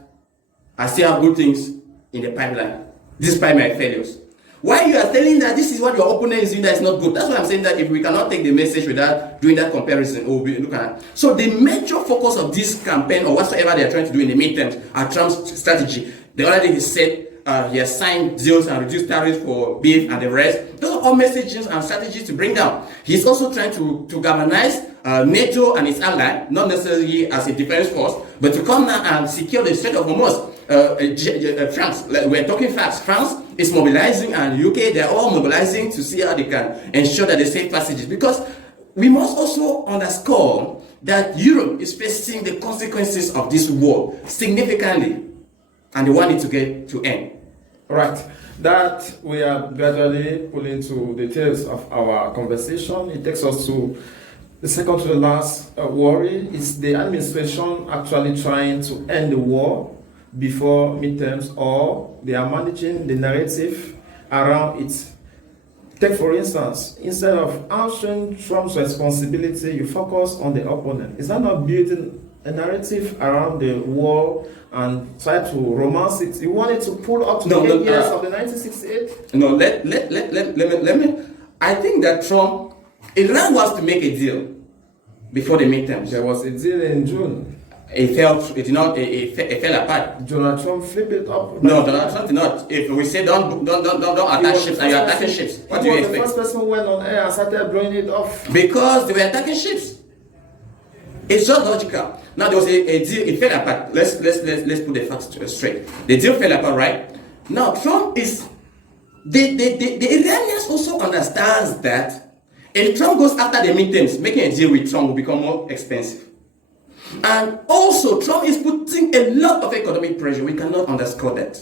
I still have good things in the pipeline, despite my failures. Why you are telling that this is what your opponent is doing that is not good? That's why I'm saying that if we cannot take the message without doing that comparison, we'll be looking at. So the major focus of this campaign or whatsoever they are trying to do in the midterms are Trump's strategy. The other day he said he has signed deals and reduced tariffs for beef and the rest. Those are all messages and strategies to bring down. He's also trying to galvanize NATO and its ally, not necessarily as a defense force, but to come now and secure the Strait of Hormuz. France, we're talking facts. France is mobilizing, and UK, they're all mobilizing to see how they can ensure that they safe passages. Because we must also underscore that Europe is facing the consequences of this war significantly, and they want it to get to end. Right. That we are gradually pulling to the details of our conversation. It takes us to the second to the last worry. Is the administration actually trying to end the war before midterms, or they are managing the narrative around it? Take, for instance, instead of answering Trump's responsibility, you focus on the opponent. Is that not building a narrative around the war and try to romance it? You want it to pull up to the 8 years of the 1968? No, let me. I think that Iran wants to make a deal before the midterms. There was a deal in June. It fell apart. Donald Trump flipped it up. No, Donald Trump did not. If we say don't attack ships, and you're attacking ships, what do you expect? The first person who went on air and started blowing it off. Because they were attacking ships. It's just logical. Now there was a deal. It fell apart. Let's put the facts straight. The deal fell apart, right? Now Trump is the Iranians also understands that if Trump goes after the midterms, making a deal with Trump will become more expensive. And also, Trump is putting a lot of economic pressure. We cannot underscore that.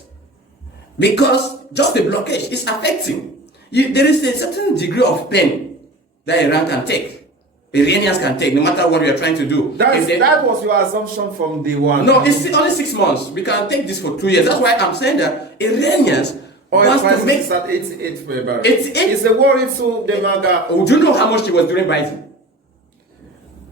Because just the blockage is affecting. There is a certain degree of pain that Iran can take. Iranians can take, no matter what we are trying to do. That was your assumption from day one. No, it's only 6 months. We can take this for 2 years. That's why I'm saying that Iranians want to make... At 88 for a barrel. It's a worry to the MAGA. Do you know how much it was during Biden?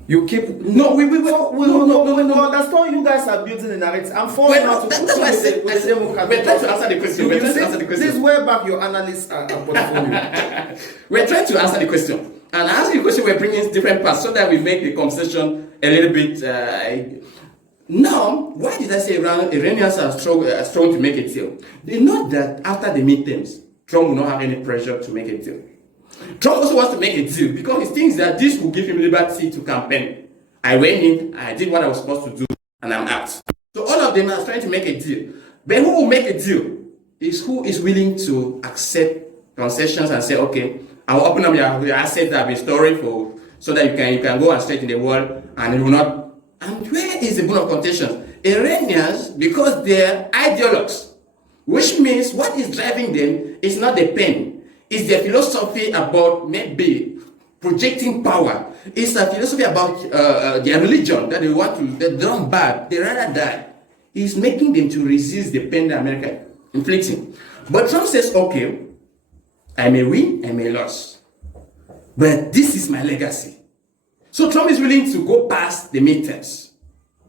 You keep no. Understand you guys are building a narrative. I'm falling out. That's why I said we're trying to answer the question. This is where back your analysts are portfolio. We're trying to answer the question, and answering the question, we're bringing different parts so that we make the conversation a little bit. Now, why did I say Iranians are strong to make a deal? They know that after the midterms, Trump will not have any pressure to make a deal. Trump also wants to make a deal because he thinks that this will give him liberty to campaign. I went in, I did what I was supposed to do, and I'm out. So all of them are trying to make a deal. But who will make a deal is who is willing to accept concessions and say, okay, I will open up your assets that I've been storing for, so that you can go and straight in the world, and you will not. And where is the bone of contention? Iranians, because they're ideologues, which means what is driving them is not the pain. It's their philosophy about maybe projecting power. It's a philosophy about their religion that they don't bad, they rather die. It's making them to resist the pain that America inflicting. But Trump says, okay, I may win, I may lose, but this is my legacy. So Trump is willing to go past the midterms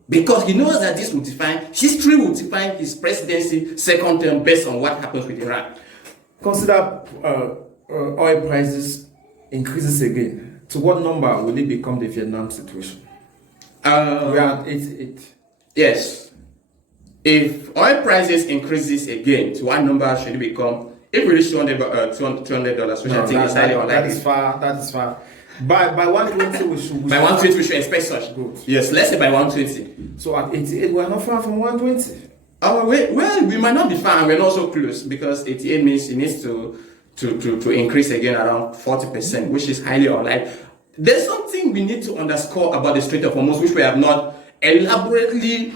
because he knows that this will define, history will define his presidency second term based on what happens with Iran. Consider oil prices increases again. To what number will it become the Vietnam situation? We are at 88. Yes. If oil prices increases again, to what number should it become? If we reach $200, which I think is highly unlikely. That is far. By 120 we should. By 120 we should expect such. Good. Yes, let's say by 120. So at 88 we are not far from 120. We might not be far, and we're not so close because 88 means it needs to increase again around 40%, which is highly unlikely. There's something we need to underscore about the Strait of Hormuz, which we have not elaborately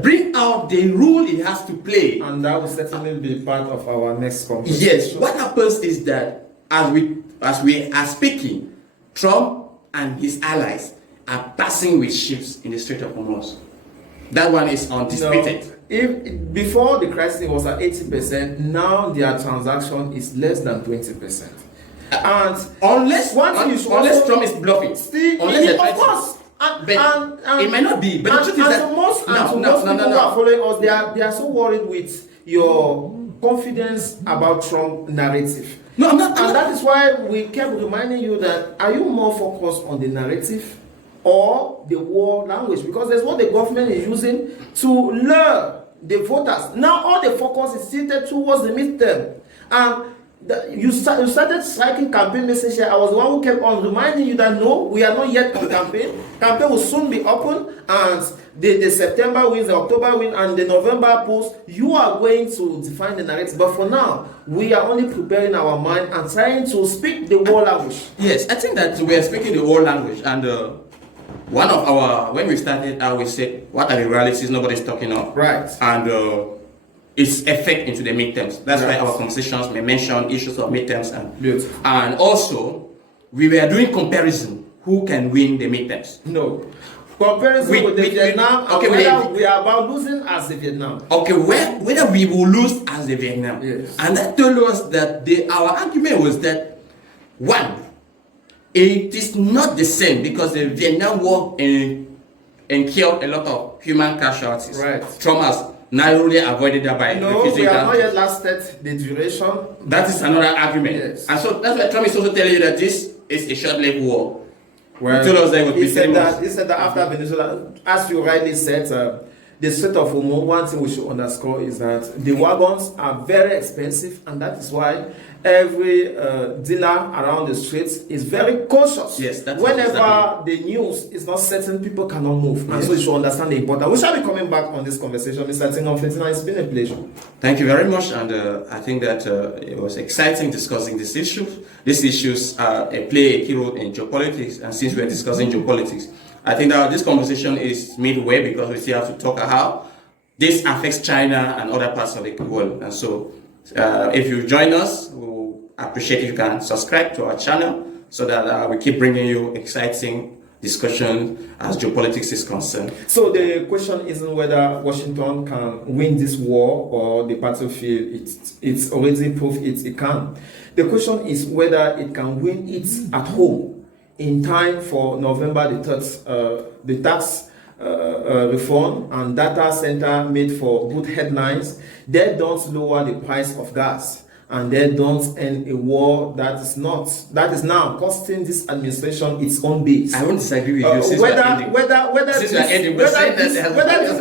bring out the role it has to play. And that will certainly be part of our next conversation. Yes, what happens is that as we are speaking, Trump and his allies are passing with ships in the Strait of Hormuz. That one is undisputed. If before the crisis it was at 80%, now their transaction is less than 20%. And unless Trump is bluffing, of course. It might not be. But the truth is that those people who are following us, they are so worried with your confidence about Trump narrative. No, I'm not. And that is why we kept reminding you that, are you more focused on the narrative or the war language? Because that's what the government is using to lure the voters. Now all the focus is tilted towards the midterm. And you started striking campaign message here. I was the one who kept on reminding you that no, we are not yet on campaign. Campaign will soon be open, and the September wins, the October win, and the November polls, you are going to define the narrative. But for now, we are only preparing our mind and trying to speak the war language. Yes, I think that we are speaking the war language, and one of our, when we started out, we said, what are the realities nobody's talking of? Right. And its effect into the midterms. That's why our conversations may mention issues of midterms. And also, we were doing comparison. Who can win the midterms? No. Comparison with the Vietnam, we are about losing as the Vietnam. Okay, whether we will lose as the Vietnam. Yes. And that told us that our argument was that, one, it is not the same because the Vietnam War killed a lot of human casualties. Right. Traumas. Narrowly avoided that by no, we have not yet lasted the duration. That is another argument. Yes. And so that's why Trump is also telling you that this is a short-lived war. Well, he told us that it would be he said that after Venezuela, as you rightly said, the Strait of Hormuz, one thing we should underscore is that the wagons are very expensive, and that is why every dealer around the streets is very cautious. Yes, that's whenever the news is not certain, people cannot move. And so you should understand the importance. We shall be coming back on this conversation, Mr. Tingom Fentina. It's been a pleasure. Thank you very much, and I think that it was exciting discussing these issues. These issues play a key role in geopolitics, and since we're discussing geopolitics, I think that this conversation is midway because we still have to talk how this affects China and other parts of the world. And so if you join us, we'll appreciate if you can subscribe to our channel so that we keep bringing you exciting discussion as geopolitics is concerned. So the question isn't whether Washington can win this war or the battlefield. It's already proved it can. The question is whether it can win it at home in time for November the 3rd. The tax reform and data center made for good headlines. They don't lower the price of gas, and they don't end a war that is now costing this administration its own base. I won't disagree with you. Whether this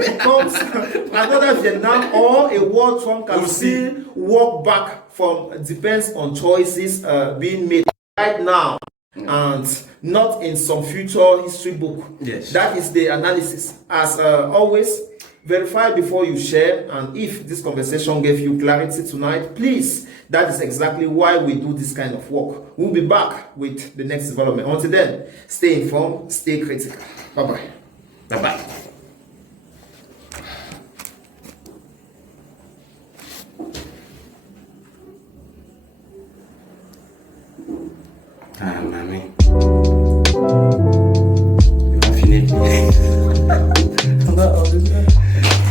becomes another Vietnam or a war Trump can still walk back from depends on choices being made right now. And not in some future history book. Yes. That is the analysis. As always, verify before you share. And if this conversation gave you clarity tonight, please, that is exactly why we do this kind of work. We'll be back with the next development. Until then, stay informed, stay critical. Bye-bye. Bye-bye. Ah, mommy. You have finished.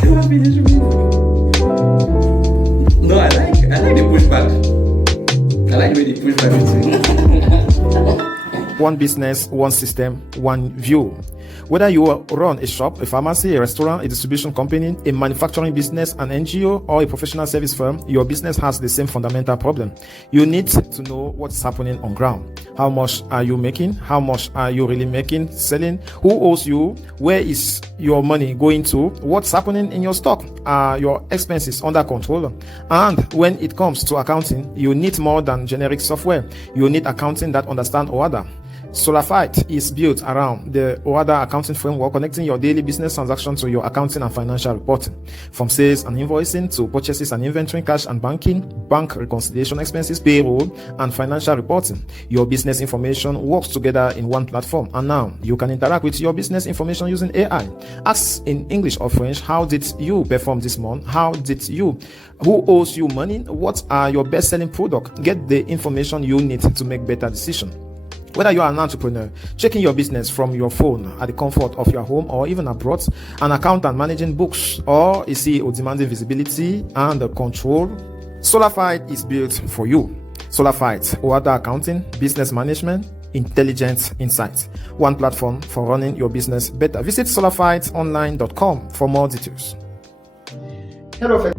You have finished me. No, I like the pushback. I like the way the pushback. One business, one system, one view. Whether you run a shop, a pharmacy, a restaurant, a distribution company, a manufacturing business, an NGO, or a professional service firm, your business has the same fundamental problem. You need to know what's happening on ground. How much are you making? How much are you really making, selling? Who owes you? Where is your money going to? What's happening in your stock? Are your expenses under control? And when it comes to accounting, you need more than generic software. You need accounting that understands OADA. Solafite is built around the OADA accounting framework, connecting your daily business transactions to your accounting and financial reporting. From sales and invoicing to purchases and inventory, cash and banking, bank reconciliation, expenses, payroll, and financial reporting. Your business information works together in one platform. And now you can interact with your business information using AI. Ask in English or French, how did you perform this month? Who owes you money? What are your best-selling products? Get the information you need to make better decisions. Whether you are an entrepreneur, checking your business from your phone at the comfort of your home or even abroad, an accountant managing books, or a CEO demanding visibility and control, Solafite is built for you. Solafite, OADA accounting, business management, intelligent insights. One platform for running your business better. Visit solarfightsonline.com for more details. Hello,